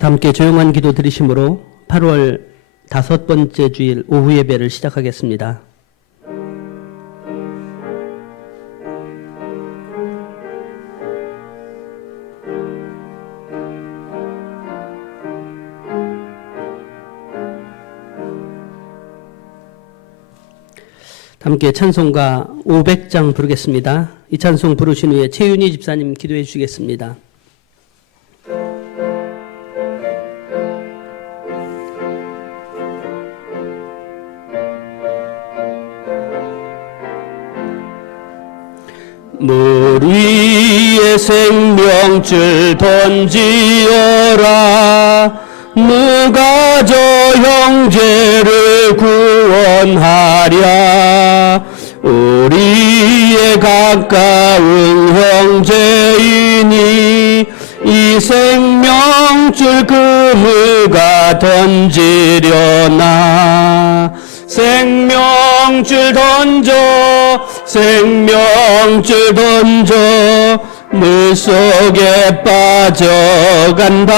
다 함께 조용한 기도 드리심으로 8월 5번째 주일 오후 예배를 시작하겠습니다. 함께 찬송가 500장 부르겠습니다. 이 찬송 부르신 후에 최윤희 집사님 기도해 주시겠습니다. 물 위에 생명줄 던지어라. 누가 저 형제를 구원하랴. 우리의 가까운 형제이니 이 생명줄 그무가 던지려나. 생명줄 던져, 생명줄 던져, 물속에 빠져간다.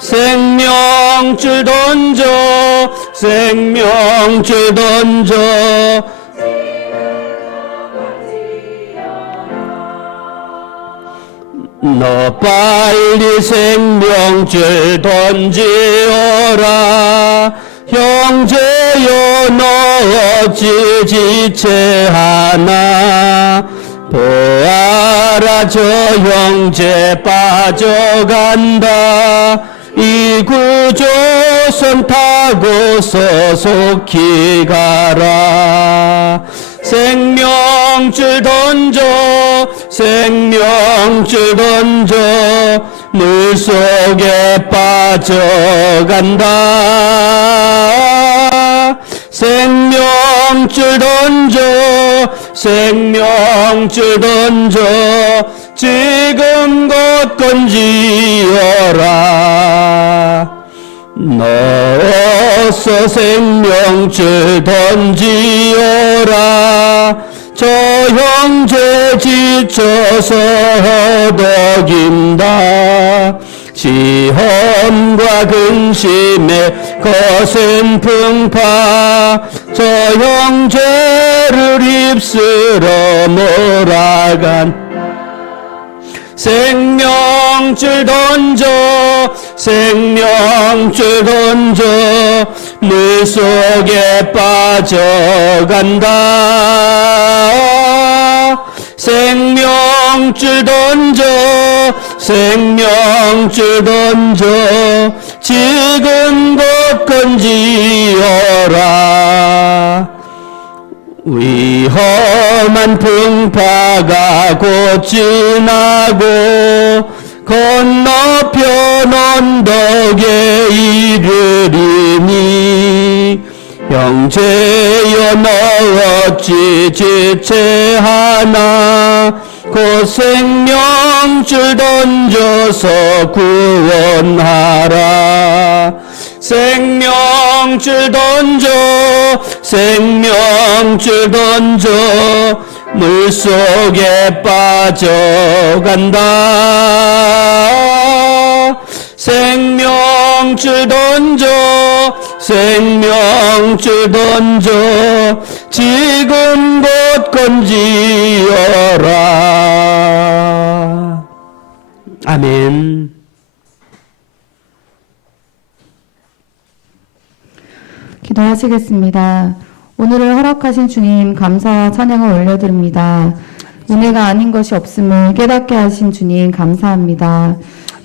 생명줄 던져, 생명줄 던져. 너 빨리 생명줄 던지어라. 형제여 너 어찌 지체하나. 보아라 저 형제 빠져간다. 이 구조선 타고서 속히 가라. 생명줄 던져, 생명줄 던져, 물속에 빠져간다. 생명줄 던져, 생명줄 던져, 지금 곧 건지어라. 넣어서 생명줄 던지어라. 저 형제 지쳐서 허덕인다. 시험과 근심의 거센 풍파 저 형제를 휩쓸어 몰아간. 생명줄 던져, 생명줄 던져, 물속에 빠져간다. 생명줄 던져, 생명줄 던져, 지금 곧 건지어라. 위험한 풍파가 곧 지나고 건너편 언덕에 이르리니. 형제여 너 어찌 지체하나. 곧 생명줄 던져서 구원하라. 생명줄 던져, 생명줄 던져, 물속에 빠져간다. 생명줄 던져, 생명줄 던져, 지금 곧 건지어라. 아멘. 기도하시겠습니다. 오늘을 허락하신 주님 감사와 찬양을 올려드립니다. 은혜가 아닌 것이 없음을 깨닫게 하신 주님 감사합니다.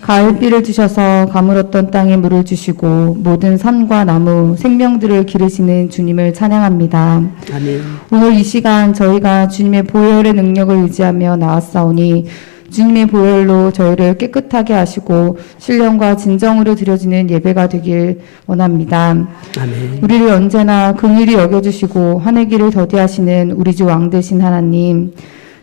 가을비를 주셔서 가물었던 땅에 물을 주시고 모든 산과 나무 생명들을 기르시는 주님을 찬양합니다. 아멘. 오늘 이 시간 저희가 주님의 보혈의 능력을 의지하며 나왔사오니 주님의 보혈로 저희를 깨끗하게 하시고 신령과 진정으로 드려지는 예배가 되길 원합니다. 아멘. 우리를 언제나 긍휼히 여겨주시고 화내기를 더디하시는 우리 주 왕 되신 하나님,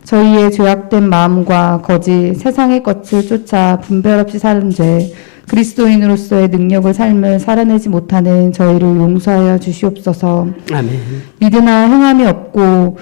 저희의 죄악된 마음과 거짓 세상의 것을 쫓아 분별 없이 사는 죄, 그리스도인으로서의 능력을 삶을 살아내지 못하는 저희를 용서하여 주시옵소서. 아멘. 믿으나 행함이 없고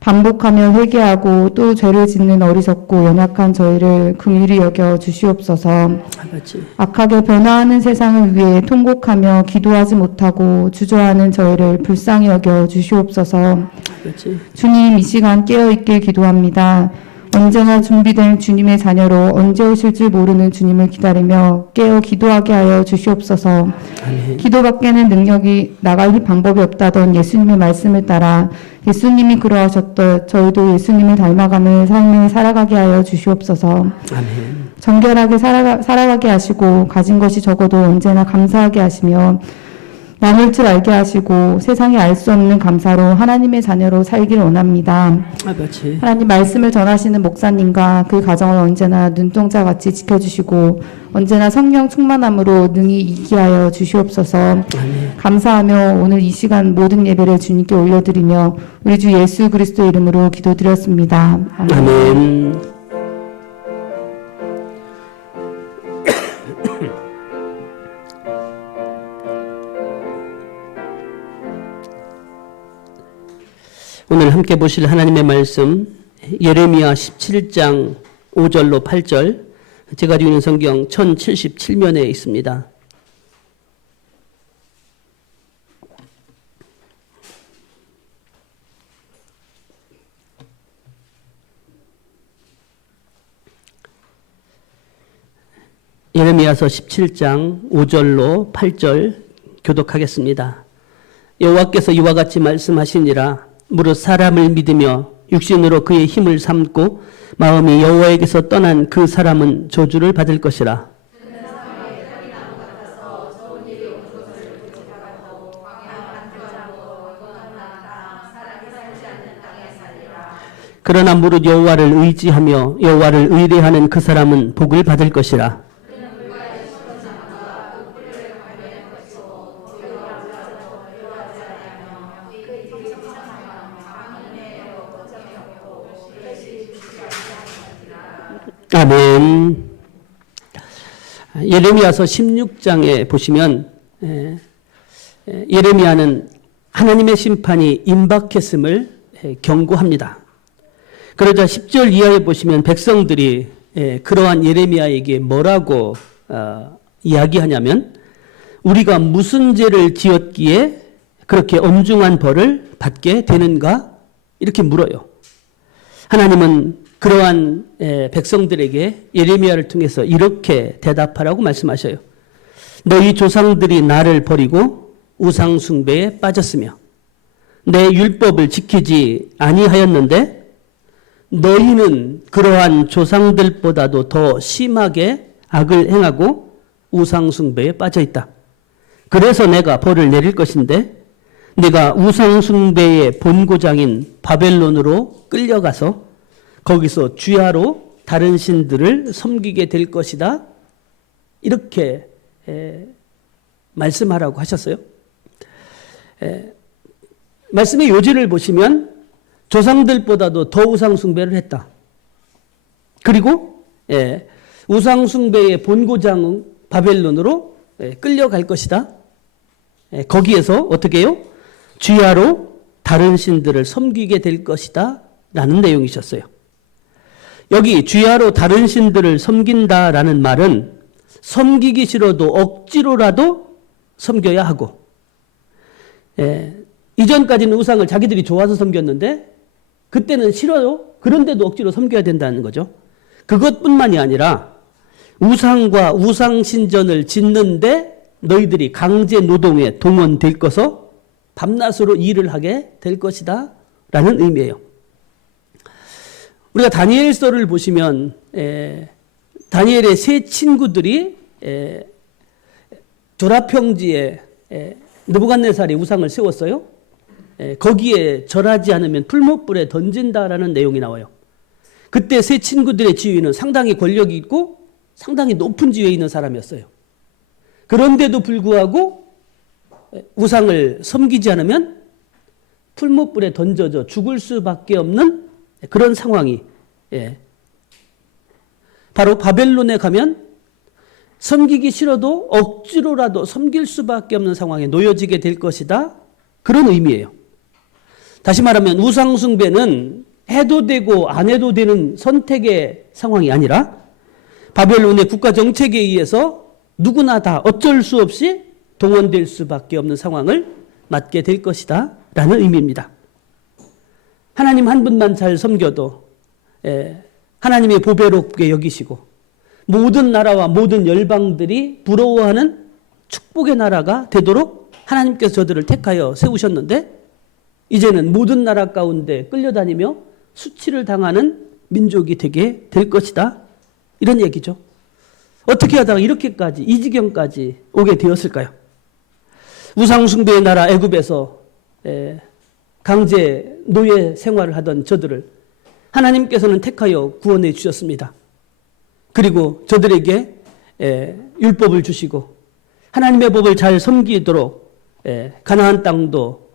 반복하며 회개하고 또 죄를 짓는 어리석고 연약한 저희를 긍휼히 여겨 주시옵소서. 아버지, 악하게 변화하는 세상을 위해 통곡하며 기도하지 못하고 주저하는 저희를 불쌍히 여겨 주시옵소서. 아버지, 주님, 이 시간 깨어있길 기도합니다. 언제나 준비된 주님의 자녀로 언제 오실 줄 모르는 주님을 기다리며 깨어 기도하게 하여 주시옵소서. 아멘. 기도밖에는 능력이 나갈 방법이 없다던 예수님의 말씀을 따라 예수님이 그러하셨듯 저희도 예수님을 닮아가는 삶을 살아가게 하여 주시옵소서. 아멘. 정결하게 살아가게 하시고 가진 것이 적어도 언제나 감사하게 하시며 나눌 줄 알게 하시고 세상이 알 수 없는 감사로 하나님의 자녀로 살기를 원합니다. 아버지, 하나님 말씀을 전하시는 목사님과 그 가정을 언제나 눈동자같이 지켜주시고 언제나 성령 충만함으로 능히 이기게 하여 주시옵소서. 아멘. 감사하며 오늘 이 시간 모든 예배를 주님께 올려드리며 우리 주 예수 그리스도 이름으로 기도드렸습니다. 아멘. 아멘. 오늘 함께 보실 하나님의 말씀 예레미야 17장 5절로 8절, 제가 가지고 있는 성경 1077면에 있습니다. 예레미야서 17장 5절로 8절 교독하겠습니다. 여호와께서 이와 같이 말씀하시니라. 무릇 사람을 믿으며 육신으로 그의 힘을 삼고 마음이 여호와에게서 떠난 그 사람은 저주를 받을 것이라. 그러나 무릇 여호와를 의지하며 여호와를 의뢰하는 그 사람은 복을 받을 것이라. 아멘. 예레미야서 16장에 보시면 예레미야는 하나님의 심판이 임박했음을 경고합니다. 그러자 10절 이하에 보시면 백성들이 그러한 예레미야에게 뭐라고 이야기하냐면 우리가 무슨 죄를 지었기에 그렇게 엄중한 벌을 받게 되는가? 이렇게 물어요. 하나님은 그러한 백성들에게 예레미야를 통해서 이렇게 대답하라고 말씀하셔요. 너희 조상들이 나를 버리고 우상 숭배에 빠졌으며 내 율법을 지키지 아니하였는데 너희는 그러한 조상들보다도 더 심하게 악을 행하고 우상 숭배에 빠져 있다. 그래서 내가 벌을 내릴 것인데 내가 우상 숭배의 본고장인 바벨론으로 끌려가서 거기서 주야로 다른 신들을 섬기게 될 것이다. 이렇게 말씀하라고 하셨어요. 말씀의 요지를 보시면 조상들보다도 더 우상 숭배를 했다. 그리고 우상 숭배의 본고장 바벨론으로 끌려갈 것이다. 거기에서 어떻게 해요? 주야로 다른 신들을 섬기게 될 것이다. 라는 내용이셨어요. 여기 주야로 다른 신들을 섬긴다라는 말은 섬기기 싫어도 억지로라도 섬겨야 하고, 이전까지는 우상을 자기들이 좋아서 섬겼는데 그때는 싫어요. 그런데도 억지로 섬겨야 된다는 거죠. 그것뿐만이 아니라 우상과 우상신전을 짓는데 너희들이 강제 노동에 동원될 것서 밤낮으로 일을 하게 될 것이다 라는 의미예요. 우리가 다니엘서를 보시면 다니엘의 세 친구들이 조라평지에 느부갓네살이 우상을 세웠어요. 거기에 절하지 않으면 풀무불에 던진다라는 내용이 나와요. 그때 세 친구들의 지위는 상당히 권력이 있고 상당히 높은 지위에 있는 사람이었어요. 그런데도 불구하고 우상을 섬기지 않으면 풀무불에 던져져 죽을 수밖에 없는 그런 상황이, 바로 바벨론에 가면 섬기기 싫어도 억지로라도 섬길 수밖에 없는 상황에 놓여지게 될 것이다. 그런 의미예요. 다시 말하면 우상숭배는 해도 되고 안 해도 되는 선택의 상황이 아니라 바벨론의 국가 정책에 의해서 누구나 다 어쩔 수 없이 동원될 수밖에 없는 상황을 맞게 될 것이다 라는 의미입니다. 하나님 한 분만 잘 섬겨도 하나님의 보배롭게 여기시고 모든 나라와 모든 열방들이 부러워하는 축복의 나라가 되도록 하나님께서 저들을 택하여 세우셨는데 이제는 모든 나라 가운데 끌려다니며 수치를 당하는 민족이 되게 될 것이다. 이런 얘기죠. 어떻게 하다가 이렇게까지 이 지경까지 오게 되었을까요? 우상숭배의 나라 애굽에서 강제 노예 생활을 하던 저들을 하나님께서는 택하여 구원해 주셨습니다. 그리고 저들에게 율법을 주시고 하나님의 법을 잘 섬기도록 가나안 땅도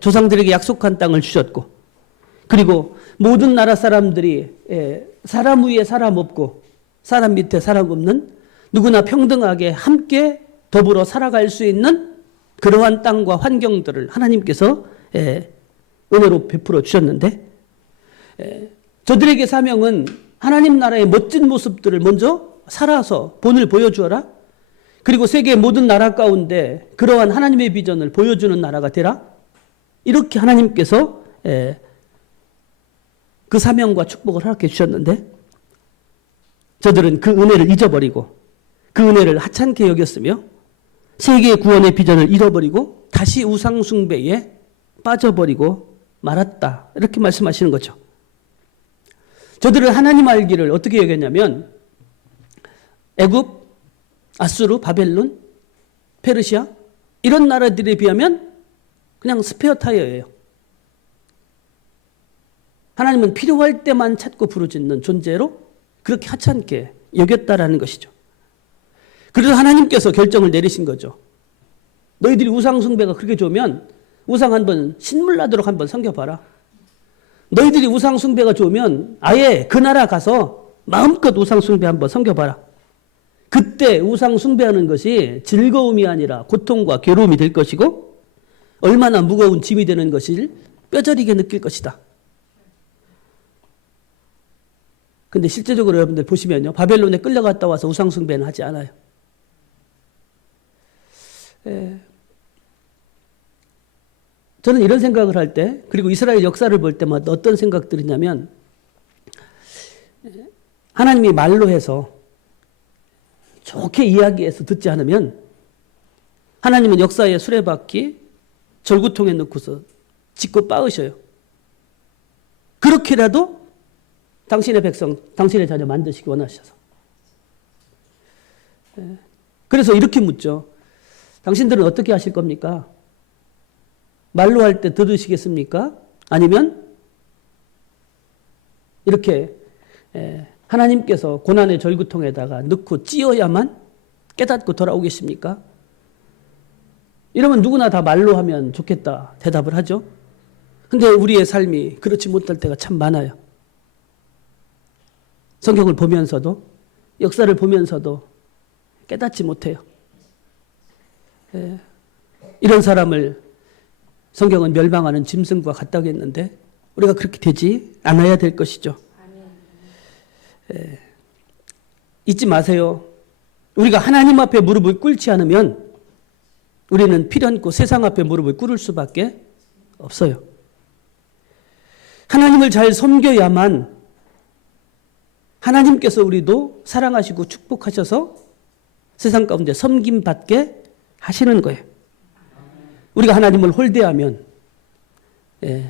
조상들에게 약속한 땅을 주셨고 그리고 모든 나라 사람들이 사람 위에 사람 없고 사람 밑에 사람 없는 누구나 평등하게 함께 더불어 살아갈 수 있는 그러한 땅과 환경들을 하나님께서 은혜로 베풀어 주셨는데 저들에게 사명은 하나님 나라의 멋진 모습들을 먼저 살아서 본을 보여주어라. 그리고 세계 모든 나라 가운데 그러한 하나님의 비전을 보여주는 나라가 되라. 이렇게 하나님께서 그 사명과 축복을 허락해 주셨는데 저들은 그 은혜를 잊어버리고 그 은혜를 하찮게 여겼으며 세계 구원의 비전을 잃어버리고 다시 우상숭배에 빠져버리고 말았다. 이렇게 말씀하시는 거죠. 저들은 하나님 알기를 어떻게 여겼냐면 애굽, 아수르, 바벨론, 페르시아 이런 나라들에 비하면 그냥 스페어 타이어예요. 하나님은 필요할 때만 찾고 부르짖는 존재로 그렇게 하찮게 여겼다라는 것이죠. 그래서 하나님께서 결정을 내리신 거죠. 너희들이 우상숭배가 그렇게 좋으면 우상 한번 신물나도록 한번 섬겨봐라. 너희들이 우상숭배가 좋으면 아예 그 나라 가서 마음껏 우상숭배 한번 섬겨봐라. 그때 우상숭배하는 것이 즐거움이 아니라 고통과 괴로움이 될 것이고 얼마나 무거운 짐이 되는 것을 뼈저리게 느낄 것이다. 근데 실제적으로 여러분들 보시면요. 바벨론에 끌려갔다 와서 우상숭배는 하지 않아요. 저는 이런 생각을 할 때 그리고 이스라엘 역사를 볼 때마다 어떤 생각들이냐면 하나님이 말로 해서 좋게 이야기해서 듣지 않으면 하나님은 역사의 수레바퀴 절구통에 넣고서 짚고 빠으셔요. 그렇게라도 당신의 백성, 당신의 자녀 만드시기 원하셔서. 그래서 이렇게 묻죠. 당신들은 어떻게 하실 겁니까? 말로 할 때 들으시겠습니까? 아니면 이렇게 하나님께서 고난의 절구통에다가 넣고 찧어야만 깨닫고 돌아오겠습니까? 이러면 누구나 다 말로 하면 좋겠다 대답을 하죠. 근데 우리의 삶이 그렇지 못할 때가 참 많아요. 성경을 보면서도 역사를 보면서도 깨닫지 못해요. 이런 사람을 성경은 멸망하는 짐승과 같다고 했는데 우리가 그렇게 되지 않아야 될 것이죠. 잊지 마세요. 우리가 하나님 앞에 무릎을 꿇지 않으면 우리는 필연코 세상 앞에 무릎을 꿇을 수밖에 없어요. 하나님을 잘 섬겨야만 하나님께서 우리도 사랑하시고 축복하셔서 세상 가운데 섬김받게 하시는 거예요. 우리가 하나님을 홀대하면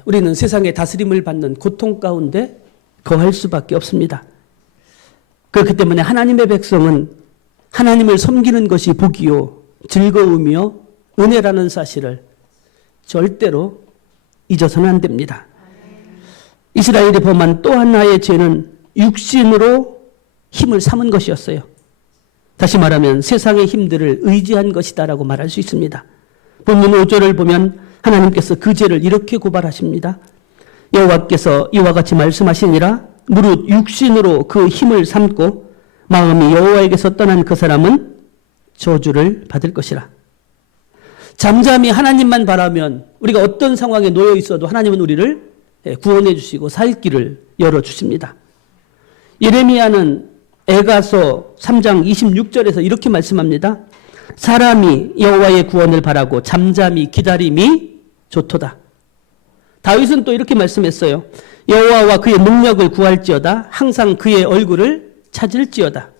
우리는 세상의 다스림을 받는 고통 가운데 거할 수밖에 없습니다. 그렇기 때문에 하나님의 백성은 하나님을 섬기는 것이 복이요 즐거움이요 은혜라는 사실을 절대로 잊어서는 안 됩니다. 이스라엘이 범한 또 하나의 죄는 육신으로 힘을 삼은 것이었어요. 다시 말하면 세상의 힘들을 의지한 것이다라고 말할 수 있습니다. 본문 5절을 보면 하나님께서 그 죄를 이렇게 고발하십니다. 여호와께서 이와 같이 말씀하시니라 무릇 육신으로 그 힘을 삼고 마음이 여호와에게서 떠난 그 사람은 저주를 받을 것이라. 잠잠히 하나님만 바라면 우리가 어떤 상황에 놓여 있어도 하나님은 우리를 구원해 주시고 살 길을 열어주십니다. 예레미야는 에가서 3장 26절에서 이렇게 말씀합니다. 사람이 여호와의 구원을 바라고 잠잠히 기다림이 좋도다. 다윗은 또 이렇게 말씀했어요. 여호와와 그의 능력을 구할지어다. 항상 그의 얼굴을 찾을지어다.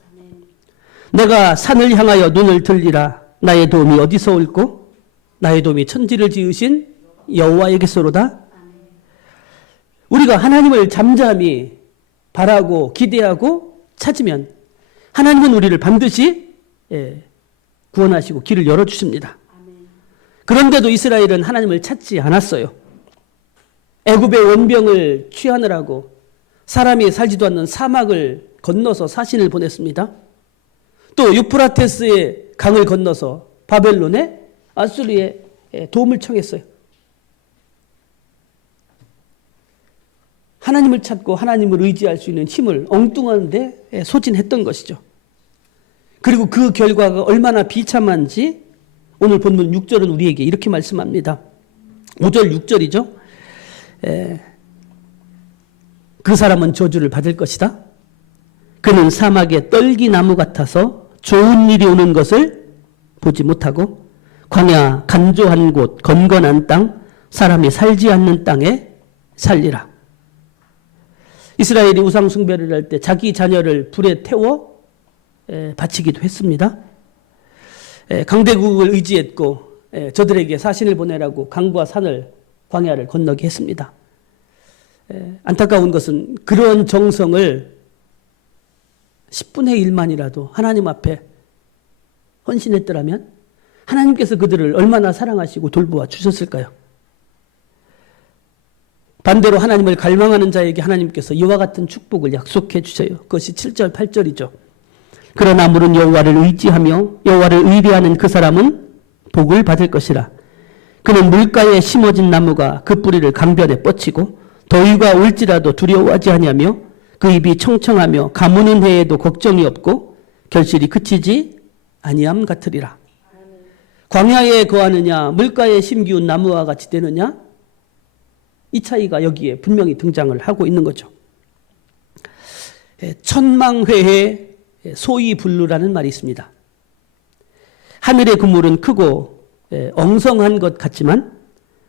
내가 산을 향하여 눈을 들리라. 나의 도움이 어디서 올꼬? 나의 도움이 천지를 지으신 여호와에게서로다. 우리가 하나님을 잠잠히 바라고 기대하고 찾으면 하나님은 우리를 반드시 구원하시고 길을 열어주십니다. 그런데도 이스라엘은 하나님을 찾지 않았어요. 애굽의 원병을 취하느라고 사람이 살지도 않는 사막을 건너서 사신을 보냈습니다. 또 유프라테스의 강을 건너서 바벨론에 아수르의 도움을 청했어요. 하나님을 찾고 하나님을 의지할 수 있는 힘을 엉뚱한 데 소진했던 것이죠. 그리고 그 결과가 얼마나 비참한지 오늘 본문 6절은 우리에게 이렇게 말씀합니다. 5절 6절이죠. 그 사람은 저주를 받을 것이다. 그는 사막의 떨기나무 같아서 좋은 일이 오는 것을 보지 못하고 광야 간조한 곳 건건한 땅 사람이 살지 않는 땅에 살리라. 이스라엘이 우상 숭배를 할 때 자기 자녀를 불에 태워 바치기도 했습니다. 강대국을 의지했고 저들에게 사신을 보내라고 강과 산을 광야를 건너게 했습니다. 안타까운 것은 그런 정성을 10분의 1만이라도 하나님 앞에 헌신했더라면 하나님께서 그들을 얼마나 사랑하시고 돌보아 주셨을까요? 반대로 하나님을 갈망하는 자에게 하나님께서 이와 같은 축복을 약속해 주셔요. 그것이 7절 8절이죠. 그러나 물은 여호와를 의지하며 여호와를 의뢰하는 그 사람은 복을 받을 것이라. 그는 물가에 심어진 나무가 그 뿌리를 강변에 뻗치고 더위가 올지라도 두려워하지 아니하며 그 입이 청청하며 가무는 해에도 걱정이 없고 결실이 그치지 아니함 같으리라. 광야에 거하느냐 물가에 심기운 나무와 같이 되느냐, 이 차이가 여기에 분명히 등장을 하고 있는 거죠. 천망회에 소이불루라는 말이 있습니다. 하늘의 그물은 크고 엉성한 것 같지만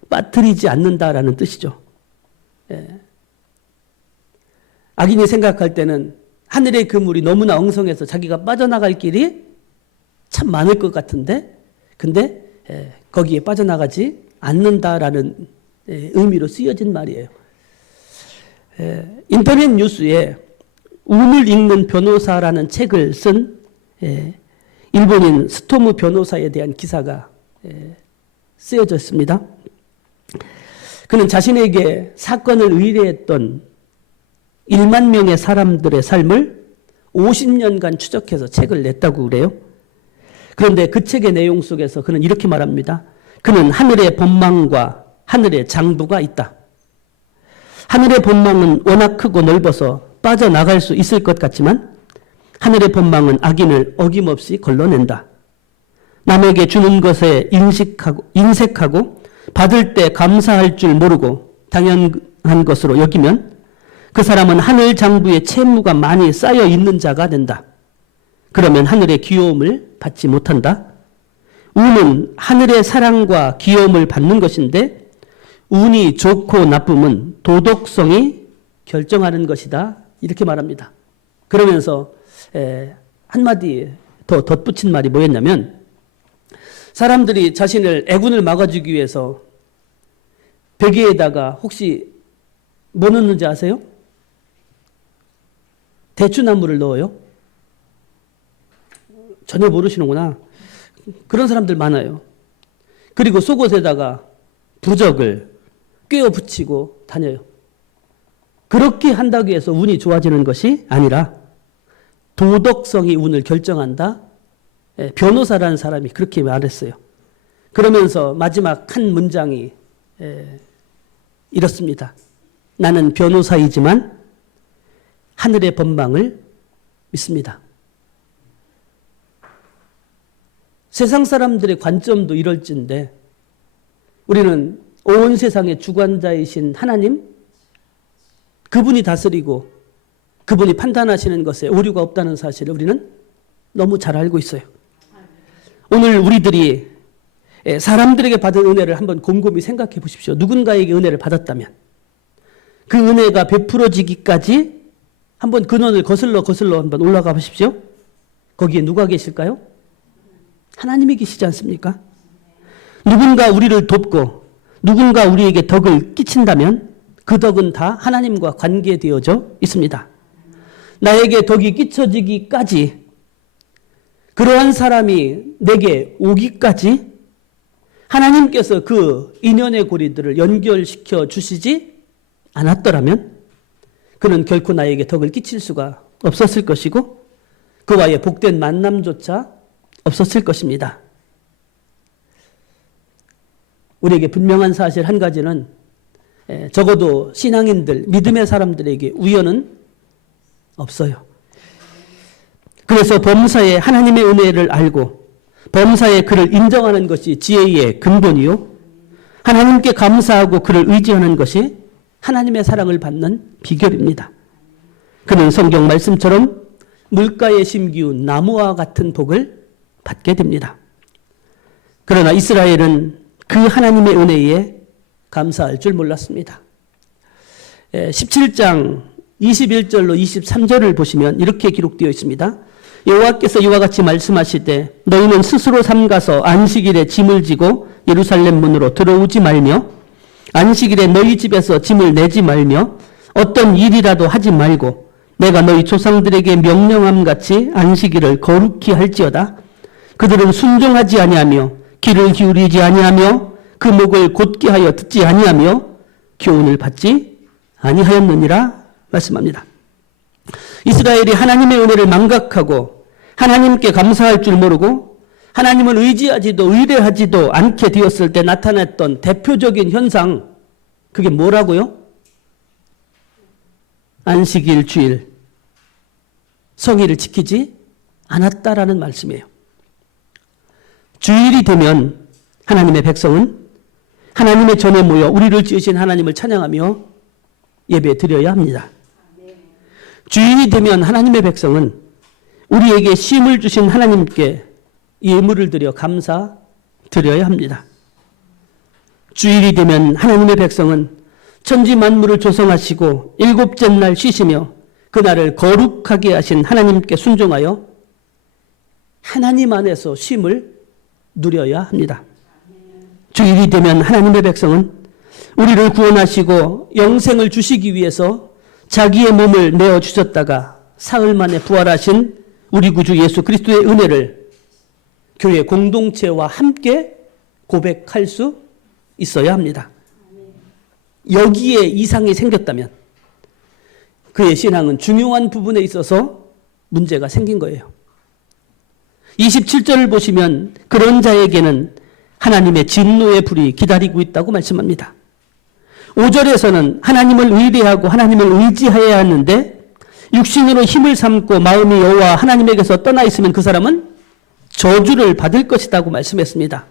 빠뜨리지 않는다라는 뜻이죠. 악인이 생각할 때는 하늘의 그물이 너무나 엉성해서 자기가 빠져나갈 길이 참 많을 것 같은데, 근데 거기에 빠져나가지 않는다라는 의미로 쓰여진 말이에요. 인터넷 뉴스에 운을 읽는 변호사라는 책을 쓴 일본인 스토무 변호사에 대한 기사가 쓰여져 있습니다. 그는 자신에게 사건을 의뢰했던 1만 명의 사람들의 삶을 50년간 추적해서 책을 냈다고 그래요. 그런데 그 책의 내용 속에서 그는 이렇게 말합니다. 그는 하늘의 법망과 하늘의 장부가 있다. 하늘의 법망은 워낙 크고 넓어서 빠져나갈 수 있을 것 같지만 하늘의 법망은 악인을 어김없이 걸러낸다. 남에게 주는 것에 인색하고 받을 때 감사할 줄 모르고 당연한 것으로 여기면 그 사람은 하늘 장부에 채무가 많이 쌓여 있는 자가 된다. 그러면 하늘의 귀여움을 받지 못한다. 운은 하늘의 사랑과 귀여움을 받는 것인데 운이 좋고 나쁨은 도덕성이 결정하는 것이다. 이렇게 말합니다. 그러면서 한마디 더 덧붙인 말이 뭐였냐면, 사람들이 자신을 애군을 막아주기 위해서 베개에다가 혹시 뭐 넣는지 아세요? 대추나무를 넣어요. 전혀 모르시는구나. 그런 사람들 많아요. 그리고 속옷에다가 부적을 꿰어 붙이고 다녀요. 그렇게 한다고 해서 운이 좋아지는 것이 아니라 도덕성이 운을 결정한다. 변호사라는 사람이 그렇게 말했어요. 그러면서 마지막 한 문장이 이렇습니다. 나는 변호사이지만 하늘의 법망을 믿습니다. 세상 사람들의 관점도 이럴진데 우리는 온 세상의 주관자이신 하나님, 그분이 다스리고 그분이 판단하시는 것에 오류가 없다는 사실을 우리는 너무 잘 알고 있어요. 오늘 우리들이 사람들에게 받은 은혜를 한번 곰곰이 생각해 보십시오. 누군가에게 은혜를 받았다면 그 은혜가 베풀어지기까지 한번 근원을 거슬러 한번 올라가 보십시오. 거기에 누가 계실까요? 하나님이 계시지 않습니까? 누군가 우리를 돕고 누군가 우리에게 덕을 끼친다면 그 덕은 다 하나님과 관계되어져 있습니다. 나에게 덕이 끼쳐지기까지, 그러한 사람이 내게 오기까지 하나님께서 그 인연의 고리들을 연결시켜 주시지 않았더라면 그는 결코 나에게 덕을 끼칠 수가 없었을 것이고 그와의 복된 만남조차 없었을 것입니다. 우리에게 분명한 사실 한 가지는 적어도 신앙인들, 믿음의 사람들에게 우연은 없어요. 그래서 범사에 하나님의 은혜를 알고 범사에 그를 인정하는 것이 지혜의 근본이요, 하나님께 감사하고 그를 의지하는 것이 하나님의 사랑을 받는 비결입니다. 그는 성경 말씀처럼 물가에 심기운 나무와 같은 복을 받게 됩니다. 그러나 이스라엘은 그 하나님의 은혜에 감사할 줄 몰랐습니다. 17장 21절로 23절을 보시면 이렇게 기록되어 있습니다. 여호와께서 이와 같이 말씀하시되 너희는 스스로 삼가서 안식일에 짐을 지고 예루살렘 문으로 들어오지 말며 안식일에 너희 집에서 짐을 내지 말며 어떤 일이라도 하지 말고 내가 너희 조상들에게 명령함 같이 안식일을 거룩히 할지어다. 그들은 순종하지 아니하며 귀를 기울이지 아니하며 그 목을 곧게 하여 듣지 아니하며 교훈을 받지 아니하였느니라 말씀합니다. 이스라엘이 하나님의 은혜를 망각하고 하나님께 감사할 줄 모르고 하나님을 의지하지도 의뢰하지도 않게 되었을 때 나타났던 대표적인 현상, 그게 뭐라고요? 안식일, 주일, 성일을 지키지 않았다라는 말씀이에요. 주일이 되면 하나님의 백성은 하나님의 전에 모여 우리를 지으신 하나님을 찬양하며 예배 드려야 합니다. 주일이 되면 하나님의 백성은 우리에게 쉼을 주신 하나님께 예물을 드려 감사 드려야 합니다. 주일이 되면 하나님의 백성은 천지 만물을 조성하시고 일곱째 날 쉬시며 그날을 거룩하게 하신 하나님께 순종하여 하나님 안에서 쉼을 누려야 합니다. 주일이 되면 하나님의 백성은 우리를 구원하시고 영생을 주시기 위해서 자기의 몸을 내어주셨다가 사흘 만에 부활하신 우리 구주 예수 그리스도의 은혜를 교회 공동체와 함께 고백할 수 있어야 합니다. 여기에 이상이 생겼다면 그의 신앙은 중요한 부분에 있어서 문제가 생긴 거예요. 27절을 보시면 그런 자에게는 하나님의 진노의 불이 기다리고 있다고 말씀합니다. 5절에서는 하나님을 의뢰하고 하나님을 의지해야 하는데 육신으로 힘을 삼고 마음이 여호와 하나님에게서 떠나 있으면 그 사람은 저주를 받을 것이라고 말씀했습니다.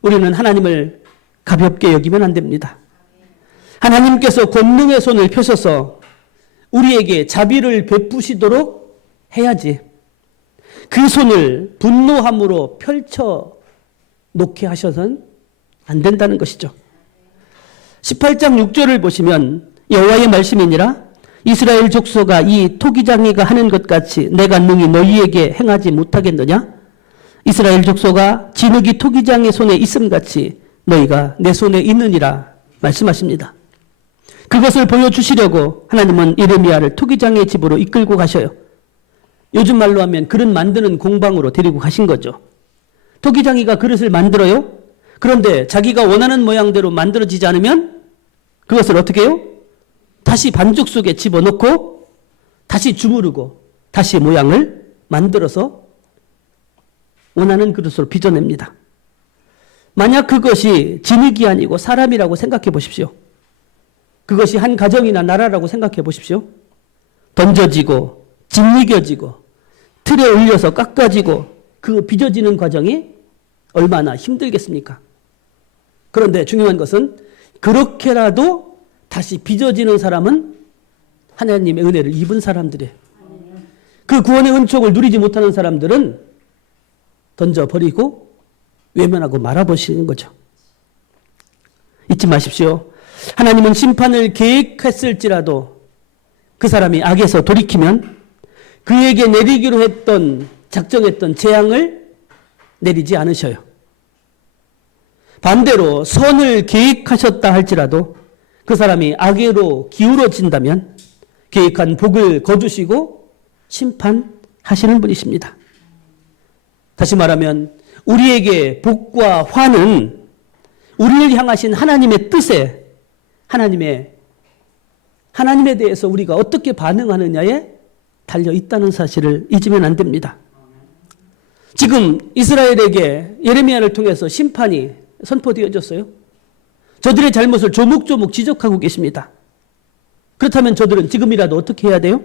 우리는 하나님을 가볍게 여기면 안 됩니다. 하나님께서 권능의 손을 펴셔서 우리에게 자비를 베푸시도록 해야지 그 손을 분노함으로 펼쳐 놓게 하셔서는 안 된다는 것이죠. 18장 6절을 보시면 여호와의 말씀이니라 이스라엘 족속아 이 토기장이가 하는 것 같이 내가 능히 너희에게 행하지 못하겠느냐? 이스라엘 족속아 진흙이 토기장의 손에 있음같이 너희가 내 손에 있느니라 말씀하십니다. 그것을 보여주시려고 하나님은 예레미야를 토기장의 집으로 이끌고 가셔요. 요즘 말로 하면 그릇 만드는 공방으로 데리고 가신 거죠. 토기장이가 그릇을 만들어요. 그런데 자기가 원하는 모양대로 만들어지지 않으면 그것을 어떻게 해요? 다시 반죽 속에 집어넣고 다시 주무르고 다시 모양을 만들어서 원하는 그릇으로 빚어냅니다. 만약 그것이 진흙이 아니고 사람이라고 생각해 보십시오. 그것이 한 가정이나 나라라고 생각해 보십시오. 던져지고 짓이겨지고 틀에 올려서 깎아지고 그 빚어지는 과정이 얼마나 힘들겠습니까? 그런데 중요한 것은 그렇게라도 다시 빚어지는 사람은 하나님의 은혜를 입은 사람들이에요. 그 구원의 은총을 누리지 못하는 사람들은 던져버리고 외면하고 말아버리는 거죠. 잊지 마십시오. 하나님은 심판을 계획했을지라도 그 사람이 악에서 돌이키면 그에게 내리기로 했던 작정했던 재앙을 내리지 않으셔요. 반대로 선을 계획하셨다 할지라도 그 사람이 악으로 기울어진다면 계획한 복을 거두시고 심판하시는 분이십니다. 다시 말하면 우리에게 복과 화는 우리를 향하신 하나님의 뜻에 하나님에 대해서 우리가 어떻게 반응하느냐에 달려 있다는 사실을 잊으면 안 됩니다. 지금 이스라엘에게 예레미야를 통해서 심판이 선포되어졌어요. 저들의 잘못을 조목조목 지적하고 계십니다. 그렇다면 저들은 지금이라도 어떻게 해야 돼요?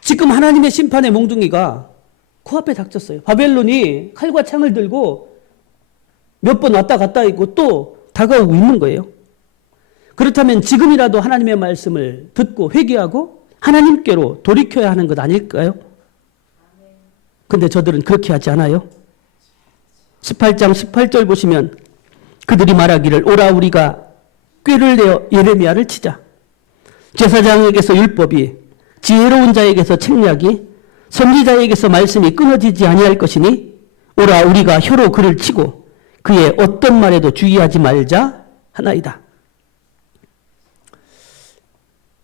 지금 하나님의 심판의 몽둥이가 코앞에 닥쳤어요. 바벨론이 칼과 창을 들고 몇 번 왔다 갔다 있고 또 다가오고 있는 거예요. 그렇다면 지금이라도 하나님의 말씀을 듣고 회개하고 하나님께로 돌이켜야 하는 것 아닐까요? 근데 저들은 그렇게 하지 않아요. 18장 18절 보시면 그들이 말하기를 오라 우리가 꾀를 내어 예레미야를 치자. 제사장에게서 율법이 지혜로운 자에게서 책략이 선지자에게서 말씀이 끊어지지 아니할 것이니 오라 우리가 혀로 그를 치고 그의 어떤 말에도 주의하지 말자 하나이다.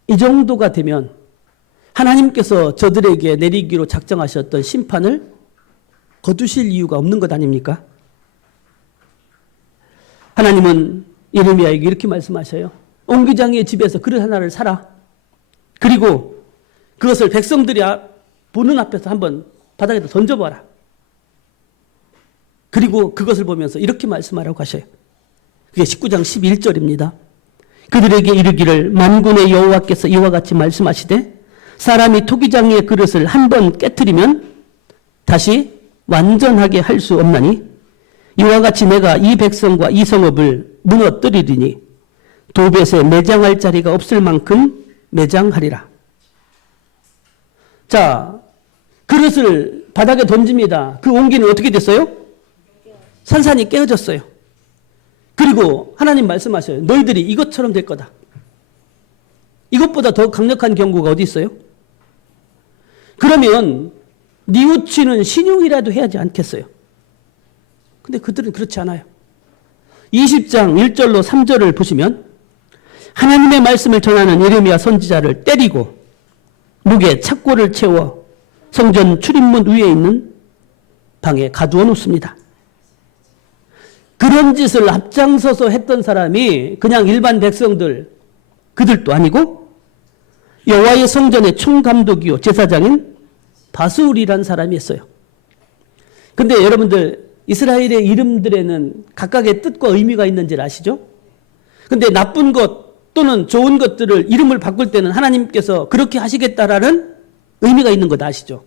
이 정도가 되면 하나님께서 저들에게 내리기로 작정하셨던 심판을 거두실 이유가 없는 것 아닙니까? 하나님은 예레미야에게 이렇게 말씀하셔요. 옹기장의 집에서 그릇 하나를 사라. 그리고 그것을 백성들이 보는 앞에서 한번 바닥에다 던져봐라. 그리고 그것을 보면서 이렇게 말씀하라고 하셔요. 그게 19장 11절입니다. 그들에게 이르기를 만군의 여호와께서 이와 같이 말씀하시되 사람이 토기장의 그릇을 한번 깨트리면 다시 완전하게 할 수 없나니 이와 같이 내가 이 백성과 이 성읍을 무너뜨리리니 도벳에 매장할 자리가 없을 만큼 매장하리라. 자, 그릇을 바닥에 던집니다. 그 온기는 어떻게 됐어요? 산산이 깨어졌어요. 그리고 하나님 말씀하셔요. 너희들이 이것처럼 될 거다. 이것보다 더 강력한 경고가 어디 있어요? 그러면 뉘우치는 신용이라도 해야지 않겠어요? 근데 그들은 그렇지 않아요. 20장 1절로 3절을 보시면 하나님의 말씀을 전하는 예레미야 선지자를 때리고 목에 착고를 채워 성전 출입문 위에 있는 방에 가두어 놓습니다. 그런 짓을 앞장서서 했던 사람이 그냥 일반 백성들, 그들도 아니고 여호와의 성전의 총감독이요 제사장인 바스울이라는 사람이 있어요. 근데 여러분들 이스라엘의 이름들에는 각각의 뜻과 의미가 있는지 아시죠? 근데 나쁜 것 또는 좋은 것들을 이름을 바꿀 때는 하나님께서 그렇게 하시겠다라는 의미가 있는 것 아시죠?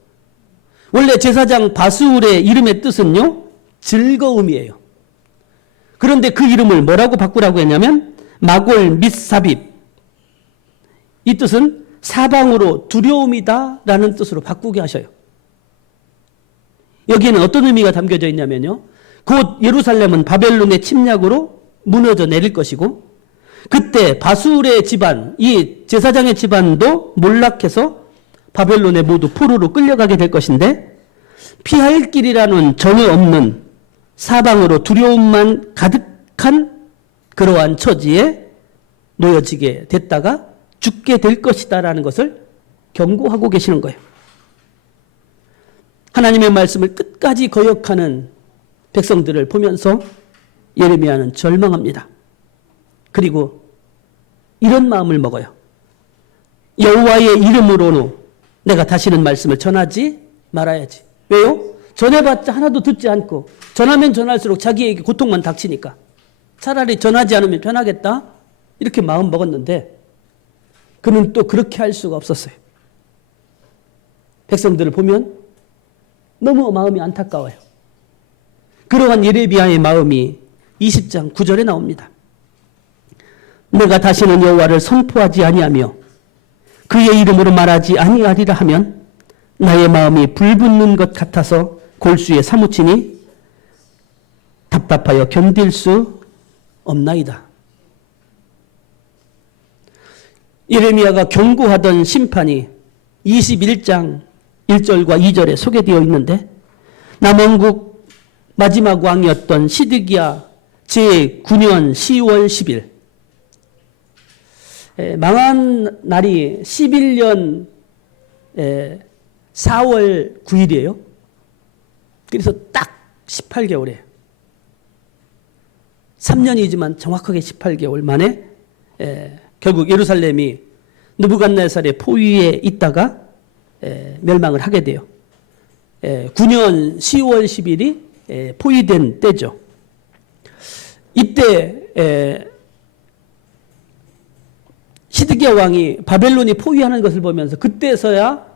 원래 제사장 바스울의 이름의 뜻은요, 즐거움이에요. 그런데 그 이름을 뭐라고 바꾸라고 했냐면 마골 밋사빕, 이 뜻은 사방으로 두려움이다 라는 뜻으로 바꾸게 하셔요. 여기에는 어떤 의미가 담겨져 있냐면요, 곧 예루살렘은 바벨론의 침략으로 무너져 내릴 것이고 그때 바술의 집안, 이 제사장의 집안도 몰락해서 바벨론에 모두 포로로 끌려가게 될 것인데 피할 길이라는 전혀 없는 사방으로 두려움만 가득한 그러한 처지에 놓여지게 됐다가 죽게 될 것이다라는 것을 경고하고 계시는 거예요. 하나님의 말씀을 끝까지 거역하는 백성들을 보면서 예레미야는 절망합니다. 그리고 이런 마음을 먹어요. 여호와의 이름으로는 내가 다시는 말씀을 전하지 말아야지. 왜요? 전해봤자 하나도 듣지 않고 전하면 전할수록 자기에게 고통만 닥치니까 차라리 전하지 않으면 편하겠다 이렇게 마음 먹었는데 그는 또 그렇게 할 수가 없었어요. 백성들을 보면 너무 마음이 안타까워요. 그러한 예레미야의 마음이 20장 9절에 나옵니다. 내가 다시는 여호와를 선포하지 아니하며 그의 이름으로 말하지 아니하리라 하면 나의 마음이 불붙는 것 같아서 골수에 사무치니 답답하여 견딜 수 없나이다. 예레미야가 경고하던 심판이 21장 1절과 2절에 소개되어 있는데 남왕국 마지막 왕이었던 시드기야 제9년 10월 10일 망한 날이 11년 4월 9일이에요. 그래서 딱 18개월이에요. 3년이지만 정확하게 18개월 만에 결국 예루살렘이 느부갓네살의 포위에 있다가 멸망을 하게 돼요. 9년 10월 10일이 포위된 때죠. 이때 시드기야 왕이 바벨론이 포위하는 것을 보면서 그때서야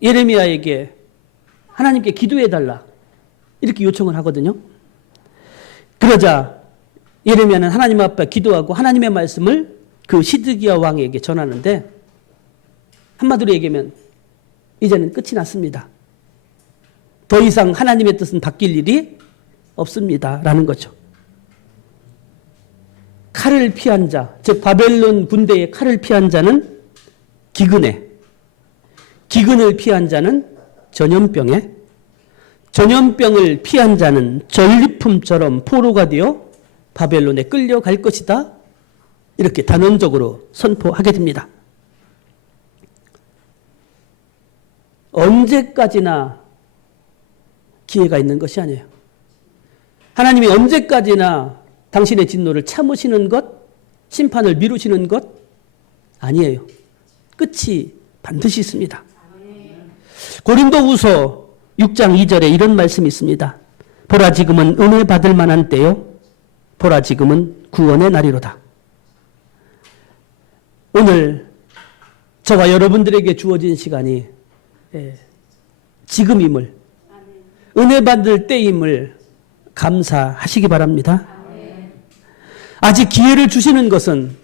예레미야에게 하나님께 기도해달라 이렇게 요청을 하거든요. 그러자 예레미야는 하나님 앞에 기도하고 하나님의 말씀을 그 시드기야 왕에게 전하는데 한마디로 얘기하면 이제는 끝이 났습니다. 더 이상 하나님의 뜻은 바뀔 일이 없습니다. 라는 거죠. 칼을 피한 자, 즉 바벨론 군대의 칼을 피한 자는 기근에, 기근을 피한 자는 전염병에, 전염병을 피한 자는 전리품처럼 포로가 되어 바벨론에 끌려갈 것이다. 이렇게 단언적으로 선포하게 됩니다. 언제까지나 기회가 있는 것이 아니에요. 하나님이 언제까지나 당신의 진노를 참으시는 것, 심판을 미루시는 것 아니에요. 끝이 반드시 있습니다. 고린도후서 6장 2절에 이런 말씀이 있습니다. 보라 지금은 은혜 받을 만한 때요. 보라 지금은 구원의 날이로다. 오늘 저와 여러분들에게 주어진 시간이 지금임을, 은혜 받을 때임을 감사하시기 바랍니다. 아직 기회를 주시는 것은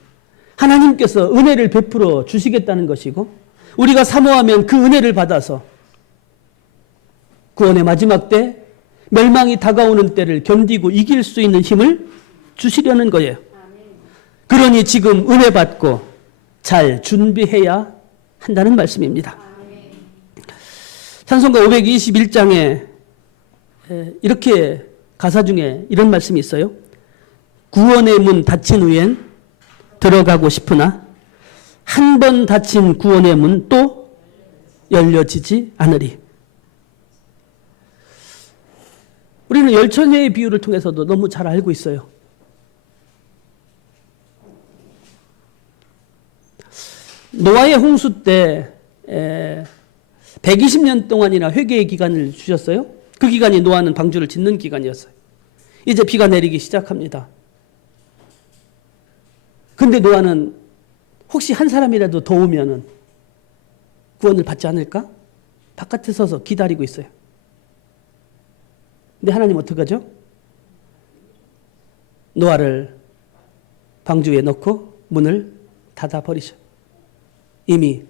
하나님께서 은혜를 베풀어 주시겠다는 것이고 우리가 사모하면 그 은혜를 받아서 구원의 마지막 때 멸망이 다가오는 때를 견디고 이길 수 있는 힘을 주시려는 거예요. 그러니 지금 은혜 받고 잘 준비해야 한다는 말씀입니다. 찬송가 521장에 이렇게 가사 중에 이런 말씀이 있어요. 구원의 문 닫힌 후엔 들어가고 싶으나 한 번 닫힌 구원의 문 또 열려지지 않으리. 우리는 열처녀의 비유를 통해서도 너무 잘 알고 있어요. 노아의 홍수 때 120년 동안이나 회개의 기간을 주셨어요. 그 기간이 노아는 방주를 짓는 기간이었어요. 이제 비가 내리기 시작합니다. 근데 노아는 혹시 한 사람이라도 더 오면은 구원을 받지 않을까? 바깥에 서서 기다리고 있어요. 근데 하나님 어떡하죠? 노아를 방주에 넣고 문을 닫아버리셔. 이미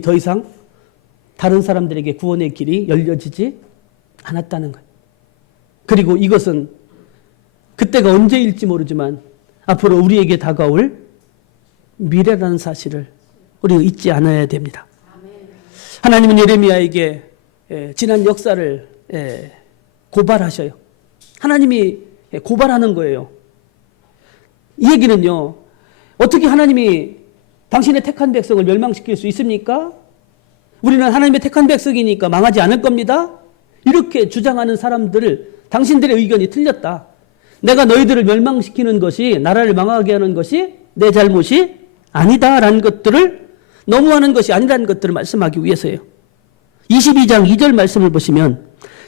더 이상 다른 사람들에게 구원의 길이 열려지지 않았다는 거예요. 그리고 이것은 그때가 언제일지 모르지만 앞으로 우리에게 다가올 미래라는 사실을 우리가 잊지 않아야 됩니다. 하나님은 예레미야에게 지난 역사를 고발하셔요. 하나님이 고발하는 거예요. 이 얘기는요. 어떻게 하나님이 당신의 택한 백성을 멸망시킬 수 있습니까? 우리는 하나님의 택한 백성이니까 망하지 않을 겁니다. 이렇게 주장하는 사람들을 당신들의 의견이 틀렸다. 내가 너희들을 멸망시키는 것이 나라를 망하게 하는 것이 내 잘못이 아니다라는 것들을 너무하는 것이 아니라는 것들을 말씀하기 위해서예요. 22장 2절 말씀을 보시면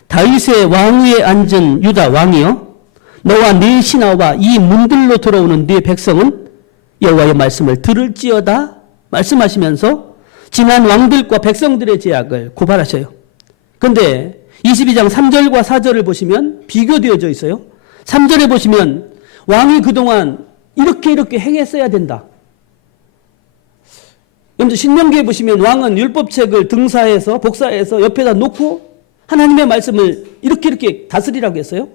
다윗의 왕위에 앉은 유다 왕이여 너와 네 신하와 이 문들로 들어오는 네 백성은 여호와의 말씀을 들을지어다 말씀하시면서 지난 왕들과 백성들의 죄악을 고발하셔요. 그런데 22장 3절과 4절을 보시면 비교되어져 있어요. 3절에 보시면 왕이 그동안 이렇게 행했어야 된다. 여러분들 신명기에 보시면 왕은 율법책을 등사해서 복사해서 옆에다 놓고 하나님의 말씀을 이렇게 다스리라고 했어요.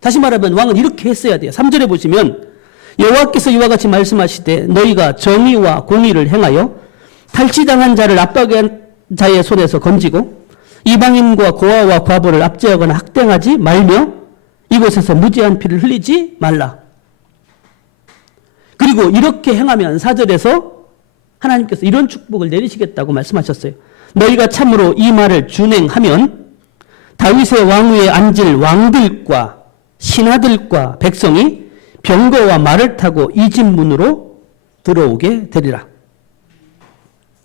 다시 말하면 왕은 이렇게 했어야 돼요. 3절에 보시면 여호와께서 이와 같이 말씀하시되 너희가 정의와 공의를 행하여 탈취당한 자를 압박한 자의 손에서 건지고 이방인과 고아와 과부를 압제하거나 학대하지 말며 이곳에서 무죄한 피를 흘리지 말라. 그리고 이렇게 행하면 4절에서 하나님께서 이런 축복을 내리시겠다고 말씀하셨어요. 너희가 참으로 이 말을 준행하면 다윗의 왕위에 앉을 왕들과 신하들과 백성이 병거와 말을 타고 이 집 문으로 들어오게 되리라.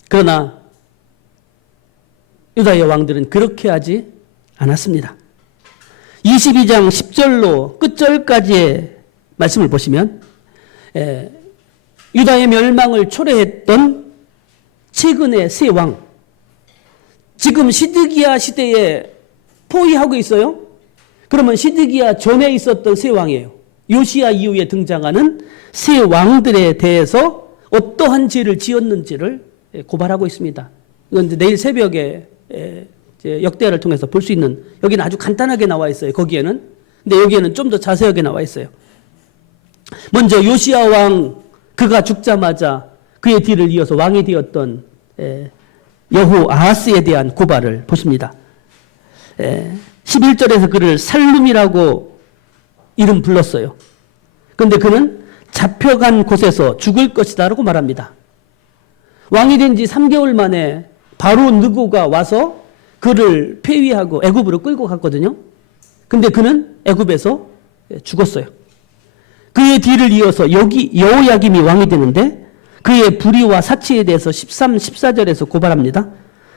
그러나 유다의 왕들은 그렇게 하지 않았습니다. 22장 10절로 끝절까지의 말씀을 보시면 유다의 멸망을 초래했던 최근의 세 왕, 지금 시드기야 시대에 포위하고 있어요. 그러면 시드기야 전에 있었던 세 왕이에요. 요시야 이후에 등장하는 세 왕들에 대해서 어떠한 죄를 지었는지를 고발하고 있습니다. 이건 이제 내일 새벽에 역대하를 통해서 볼 수 있는, 여기는 아주 간단하게 나와 있어요. 거기에는. 근데 여기에는 좀 더 자세하게 나와 있어요. 먼저 요시야 왕, 그가 죽자마자 그의 뒤를 이어서 왕이 되었던 여호아하스에 대한 고발을 보십니다. 11절에서 그를 살룸이라고 이름 불렀어요. 그런데 그는 잡혀간 곳에서 죽을 것이다 라고 말합니다. 왕이 된 지 3개월 만에 바로 느고가 와서 그를 폐위하고 애굽으로 끌고 갔거든요. 근데 그는 애굽에서 죽었어요. 그의 뒤를 이어서 여기 여호야김이 왕이 되는데 그의 불의와 사치에 대해서 13, 14절에서 고발합니다.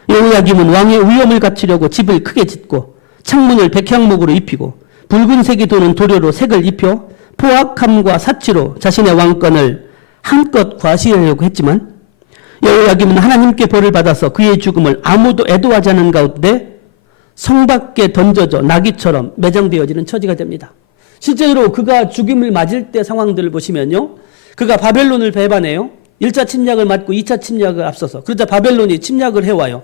여호야김은 왕의 위엄을 갖추려고 집을 크게 짓고 창문을 백향목으로 입히고 붉은색이 도는 도료로 색을 입혀 포악함과 사치로 자신의 왕권을 한껏 과시하려고 했지만 여호야김은 하나님께 벌을 받아서 그의 죽음을 아무도 애도하지 않은 가운데 성 밖에 던져져 나귀처럼 매장되어지는 처지가 됩니다. 실제로 그가 죽임을 맞을 때 상황들을 보시면요. 그가 바벨론을 배반해요. 1차 침략을 맞고 2차 침략을 앞서서. 그러자 바벨론이 침략을 해와요.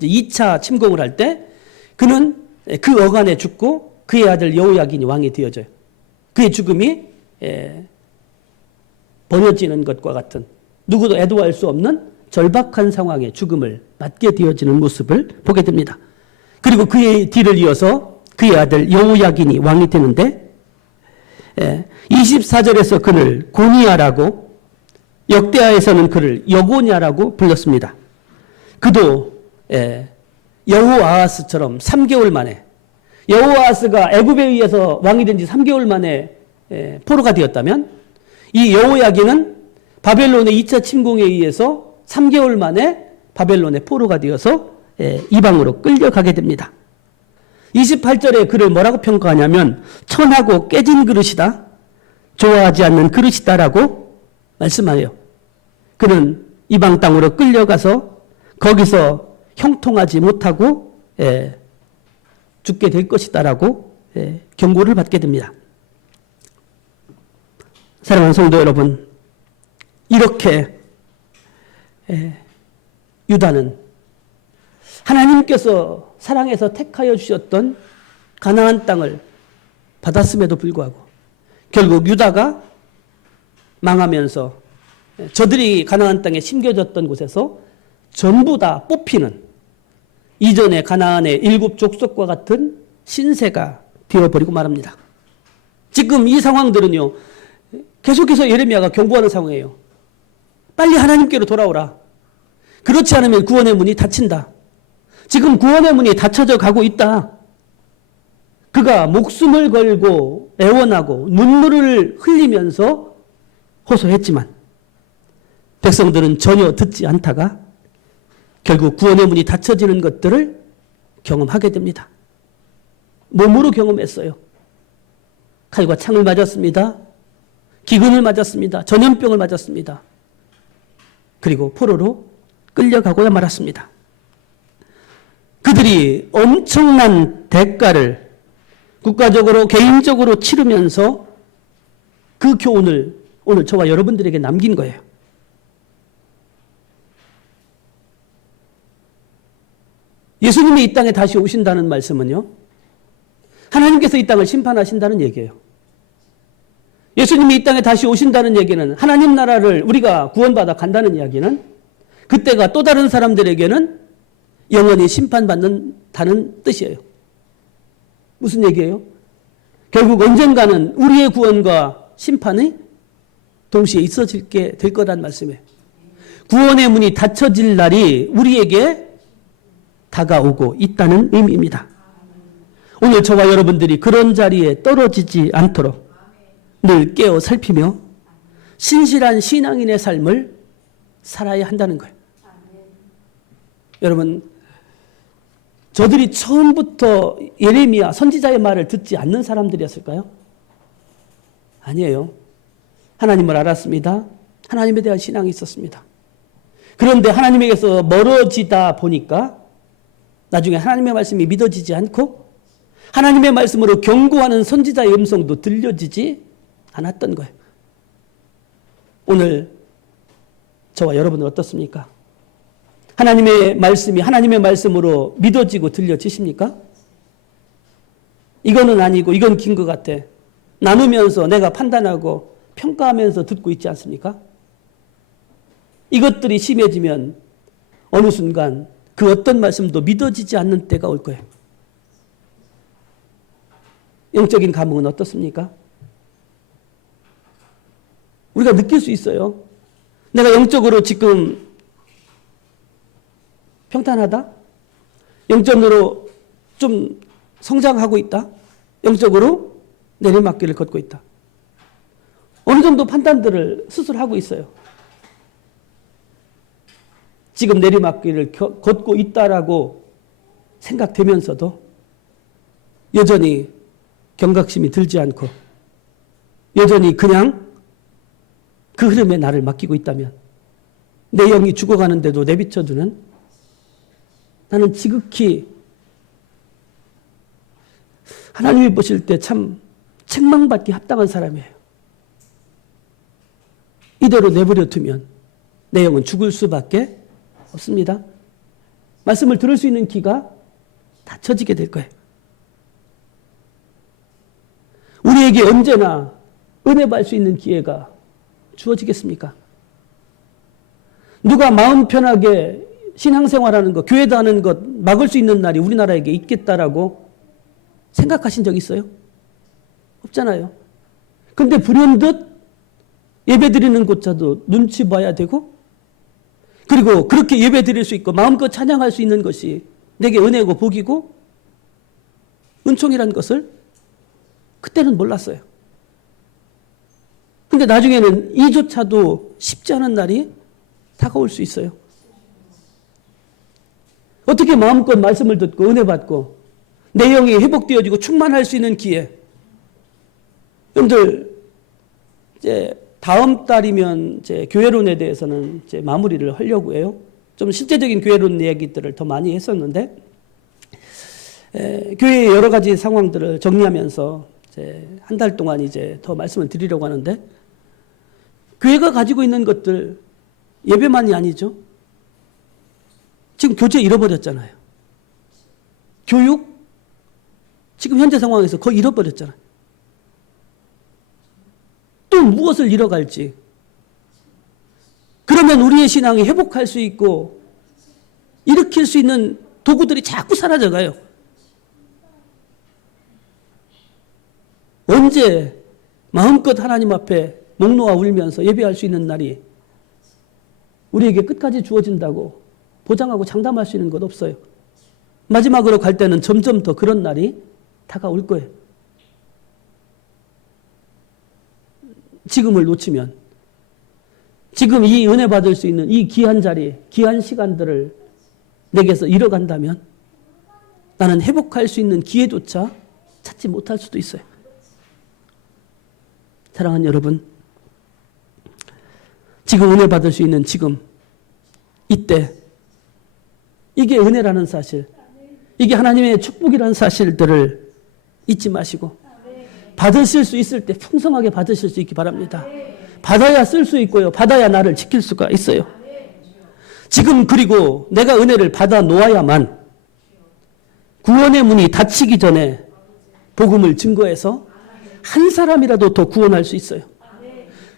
2차 침공을 할 때 그는 그 어간에 죽고 그의 아들 여호야긴이 왕이 되어져요. 그의 죽음이 번여지는 것과 같은 누구도 애도할 수 없는 절박한 상황에 죽음을 맞게 되어지는 모습을 보게 됩니다. 그리고 그의 뒤를 이어서 그의 아들 여호야긴이 왕이 되는데 24절에서 그를 고니야라고, 역대하에서는 그를 여고냐라고 불렀습니다. 그도 여호아하스처럼 3개월 만에, 여호아하스가 애굽에 의해서 왕이 된 지 3개월 만에 포로가 되었다면 이 여호야긴은 바벨론의 2차 침공에 의해서 3개월 만에 바벨론의 포로가 되어서 이방으로 끌려가게 됩니다. 28절에 그를 뭐라고 평가하냐면 천하고 깨진 그릇이다, 좋아하지 않는 그릇이다라고 말씀하여요. 그는 이방 땅으로 끌려가서 거기서 형통하지 못하고 죽게 될 것이다라고 경고를 받게 됩니다. 사랑하는 성도 여러분, 이렇게 유다는 하나님께서 사랑해서 택하여 주셨던 가나안 땅을 받았음에도 불구하고 결국 유다가 망하면서 저들이 가나안 땅에 심겨졌던 곳에서 전부 다 뽑히는, 이전의 가나안의 7 족속과 같은 신세가 되어버리고 말합니다. 지금 이 상황들은요, 계속해서 예레미야가 경고하는 상황이에요. 빨리 하나님께로 돌아오라. 그렇지 않으면 구원의 문이 닫힌다. 지금 구원의 문이 닫혀져 가고 있다. 그가 목숨을 걸고 애원하고 눈물을 흘리면서 호소했지만 백성들은 전혀 듣지 않다가 결국 구원의 문이 닫혀지는 것들을 경험하게 됩니다. 몸으로 경험했어야 칼과 창을 맞았습니다. 기근을 맞았습니다. 전염병을 맞았습니다. 그리고 포로로 끌려가고야 말았습니다. 그들이 그들이 엄청난 대가를 국가적으로 개인적으로 치르면서 그 교훈을 오늘 저와 여러분들에게 남긴 거예요. 예수님이 이 땅에 다시 오신다는 말씀은요, 하나님께서 이 땅을 심판하신다는 얘기예요. 예수님이 이 땅에 다시 오신다는 얘기는, 하나님 나라를 우리가 구원받아 간다는 이야기는 그때가 또 다른 사람들에게는 영원히 심판받는다는 뜻이에요. 무슨 얘기예요? 결국 언젠가는 우리의 구원과 심판이 동시에 있어지게 될 거란 말씀이에요. 구원의 문이 닫혀질 날이 우리에게 다가오고 있다는 의미입니다. 오늘 저와 여러분들이 그런 자리에 떨어지지 않도록 늘 깨어 살피며 신실한 신앙인의 삶을 살아야 한다는 거예요. 여러분, 저들이 처음부터 예레미야 선지자의 말을 듣지 않는 사람들이었을까요? 아니에요. 하나님을 알았습니다. 하나님에 대한 신앙이 있었습니다. 그런데 하나님에게서 멀어지다 보니까 나중에 하나님의 말씀이 믿어지지 않고 하나님의 말씀으로 경고하는 선지자의 음성도 들려지지 않았던 거예요. 오늘 저와 여러분은 어떻습니까? 하나님의 말씀이 하나님의 말씀으로 믿어지고 들려지십니까? 이거는 아니고 이건 긴 것 같아. 나누면서 내가 판단하고 평가하면서 듣고 있지 않습니까? 이것들이 심해지면 어느 순간 그 어떤 말씀도 믿어지지 않는 때가 올 거예요. 영적인 감흥은 어떻습니까? 우리가 느낄 수 있어요. 내가 영적으로 지금 평탄하다? 영적으로 좀 성장하고 있다? 영적으로 내리막길을 걷고 있다? 어느 정도 판단들을 스스로 하고 있어요. 지금 내리막길을 걷고 있다라고 생각되면서도 여전히 경각심이 들지 않고 여전히 그냥 그 흐름에 나를 맡기고 있다면 내 영이 죽어가는데도 내비쳐두는 나는 지극히 하나님이 보실 때 참 책망받기 합당한 사람이에요. 이대로 내버려 두면 내 영은 죽을 수밖에 없습니다. 말씀을 들을 수 있는 귀가 닫혀지게 될 거예요. 우리에게 언제나 은혜 받을 수 있는 기회가 주어지겠습니까? 누가 마음 편하게 신앙생활하는 것, 교회 다니는 것 막을 수 있는 날이 우리나라에게 있겠다라고 생각하신 적 있어요? 없잖아요. 근데 불현듯 예배드리는 곳자도 눈치 봐야 되고 그리고 그렇게 예배드릴 수 있고 마음껏 찬양할 수 있는 것이 내게 은혜고 복이고 은총이라는 것을 그때는 몰랐어요. 근데 나중에는 이조차도 쉽지 않은 날이 다가올 수 있어요. 어떻게 마음껏 말씀을 듣고 은혜 받고 내 영이 회복되어지고 충만할 수 있는 기회. 여러분들 이제 다음 달이면 이제 교회론에 대해서는 이제 마무리를 하려고 해요. 좀 실제적인 교회론 이야기들을 더 많이 했었는데 교회의 여러 가지 상황들을 정리하면서 이제 한 달 동안 이제 더 말씀을 드리려고 하는데 교회가 가지고 있는 것들 예배만이 아니죠. 지금 교제 잃어버렸잖아요. 교육 지금 현재 상황에서 거의 잃어버렸잖아요. 또 무엇을 잃어갈지. 그러면 우리의 신앙이 회복할 수 있고 일으킬 수 있는 도구들이 자꾸 사라져가요. 언제 마음껏 하나님 앞에 목 놓아 울면서 예배할 수 있는 날이 우리에게 끝까지 주어진다고 보장하고 장담할 수 있는 것 없어요. 마지막으로 갈 때는 점점 더 그런 날이 다가올 거예요. 지금을 놓치면 지금 이 은혜 받을 수 있는 이 귀한 자리, 귀한 시간들을 내게서 잃어간다면 나는 회복할 수 있는 기회조차 찾지 못할 수도 있어요. 사랑하는 여러분, 지금 은혜 받을 수 있는 지금, 이때, 이게 은혜라는 사실. 이게 하나님의 축복이라는 사실들을 잊지 마시고 받으실 수 있을 때 풍성하게 받으실 수 있기 바랍니다. 받아야 쓸 수 있고요. 받아야 나를 지킬 수가 있어요. 지금 그리고 내가 은혜를 받아 놓아야만 구원의 문이 닫히기 전에 복음을 증거해서 한 사람이라도 더 구원할 수 있어요.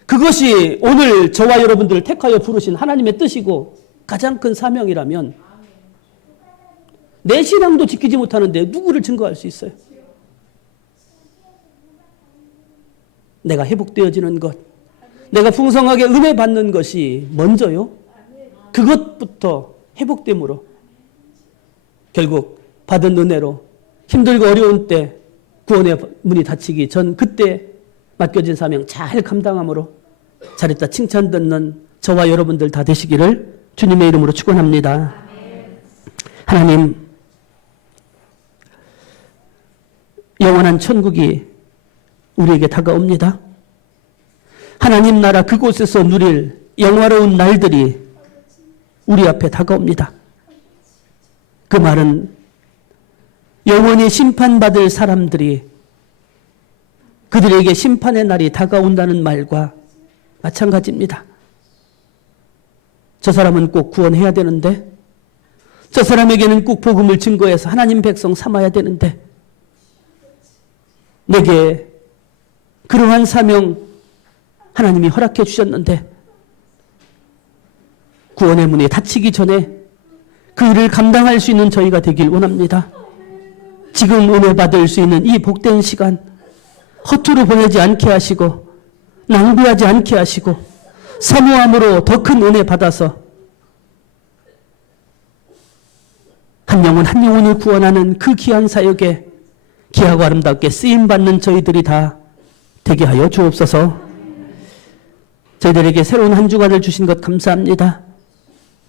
그것이 오늘 저와 여러분들을 택하여 부르신 하나님의 뜻이고 가장 큰 사명이라면 내 신앙도 지키지 못하는데 누구를 증거할 수 있어요? 내가 회복되어지는 것, 내가 풍성하게 은혜 받는 것이 먼저요. 그것부터 회복됨으로 결국 받은 은혜로 힘들고 어려운 때 구원의 문이 닫히기 전 그때 맡겨진 사명 잘 감당함으로 잘했다 칭찬 듣는 저와 여러분들 다 되시기를 주님의 이름으로 축원합니다. 하나님, 영원한 천국이 우리에게 다가옵니다. 하나님 나라 그곳에서 누릴 영화로운 날들이 우리 앞에 다가옵니다. 그 말은 영원히 심판받을 사람들이 그들에게 심판의 날이 다가온다는 말과 마찬가지입니다. 저 사람은 꼭 구원해야 되는데, 저 사람에게는 꼭 복음을 증거해서 하나님 백성 삼아야 되는데, 내게 그러한 사명 하나님이 허락해 주셨는데 구원의 문이 닫히기 전에 그 일을 감당할 수 있는 저희가 되길 원합니다. 지금 은혜 받을 수 있는 이 복된 시간 허투루 보내지 않게 하시고 낭비하지 않게 하시고 사모함으로 더 큰 은혜 받아서 한 영혼 한 영혼을 구원하는 그 귀한 사역에 귀하고 아름답게 쓰임받는 저희들이 다 되게 하여 주옵소서. 저희들에게 새로운 한 주간을 주신 것 감사합니다.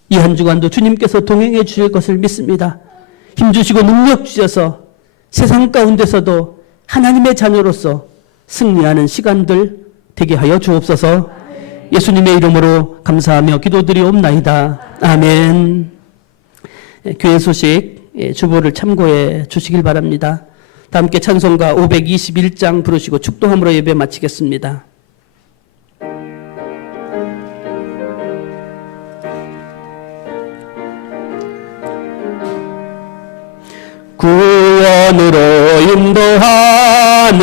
이 한 주간도 주님께서 동행해 주실 것을 믿습니다. 힘주시고 능력 주셔서 세상 가운데서도 하나님의 자녀로서 승리하는 시간들 되게 하여 주옵소서. 예수님의 이름으로 감사하며 기도드리옵나이다. 아멘. 교회 소식 주보를 참고해 주시길 바랍니다. 다 함께 찬송가 521장 부르시고 축도함으로 예배 마치겠습니다. 구원으로 인도하는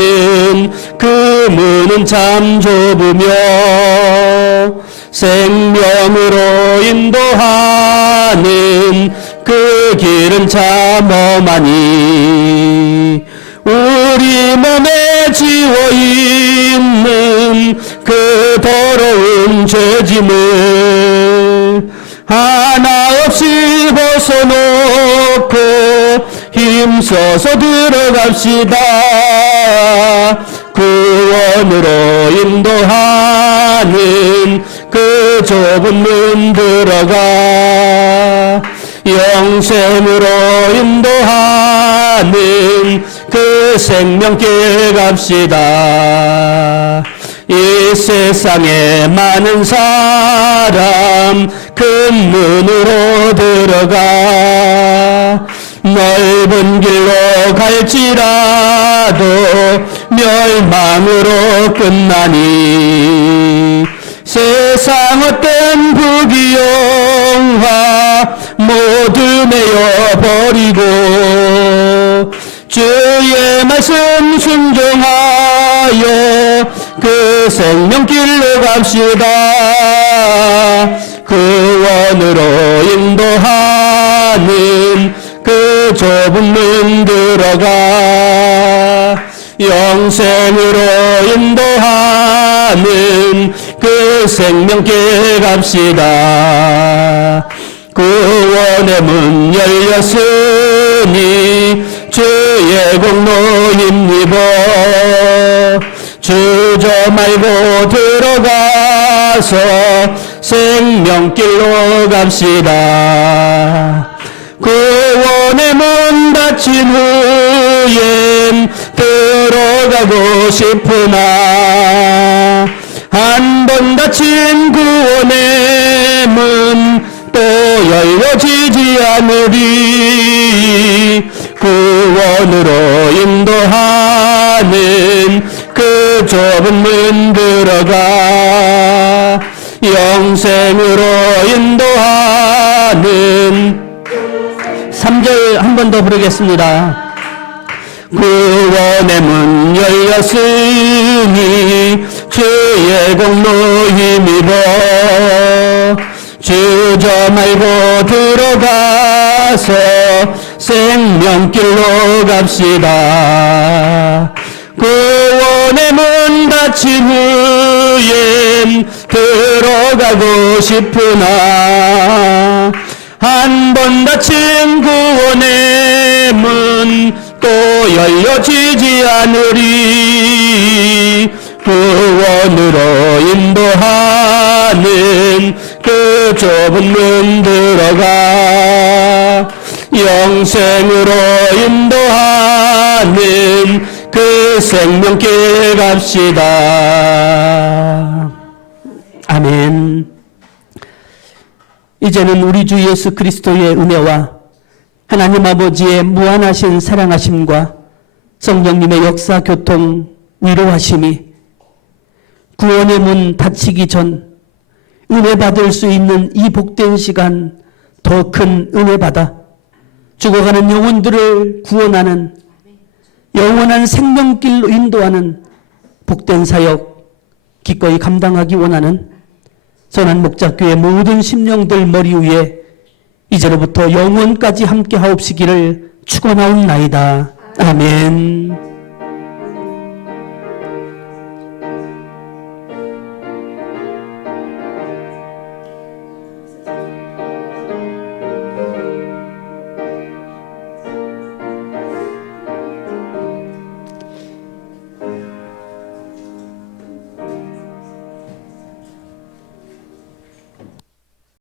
그 문은 참 좁으며 생명으로 인도하는 그 길은 참 험하니 우리 몸에 지워있는 그 더러운 죄짐을 하나 없이 벗어놓고 힘써서 들어갑시다. 구원으로 인도하는 그 좁은 문 들어가 영생으로 인도하는 그 생명길 갑시다. 이 세상에 많은 사람 큰 문으로 들어가 넓은 길로 갈지라도 멸망으로 끝나니 세상 어떤 부귀영화 모두 내어버리고 주의 말씀 순종하여 그 생명길로 갑시다. 구원으로 인도하는 그 좁은 문 들어가 영생으로 인도하는 그 생명길 갑시다. 구원의 문 열렸으니 주의 공로 힘입어 주저 말고 들어가서 생명길로 갑시다. 구원의 문 닫힌 후엔 들어가고 싶으나 한 번 닫힌 구원의 문 또 열려지지 않으리 구원으로 인도하는 그 좁은 문 들어가 영생으로 인도하는 3절 한 번 더 부르겠습니다. 구원의 문 열렸으니 주의 공로 힘입어 주저 말고 들어가서 생명길로 갑시다. 구원의 문 닫힌 후엔 들어가고 싶으나 한 번 닫힌 구원의 문 또 열려지지 않으리. 구원으로 인도하는 그 좁은 문 들어가 영생으로 인도하는 그 생명길 갑시다. 아멘. 이제는 우리 주 예수 그리스도의 은혜와 하나님 아버지의 무한하신 사랑하심과 성령님의 역사, 교통, 위로하심이 구원의 문 닫히기 전 은혜 받을 수 있는 이 복된 시간 더 큰 은혜 받아 죽어가는 영혼들을 구원하는 영원한 생명길로 인도하는 복된 사역 기꺼이 감당하기 원하는 선한 목자교회 모든 심령들 머리 위에 이제로부터 영원까지 함께 하옵시기를 축원하옵나이다. 아멘.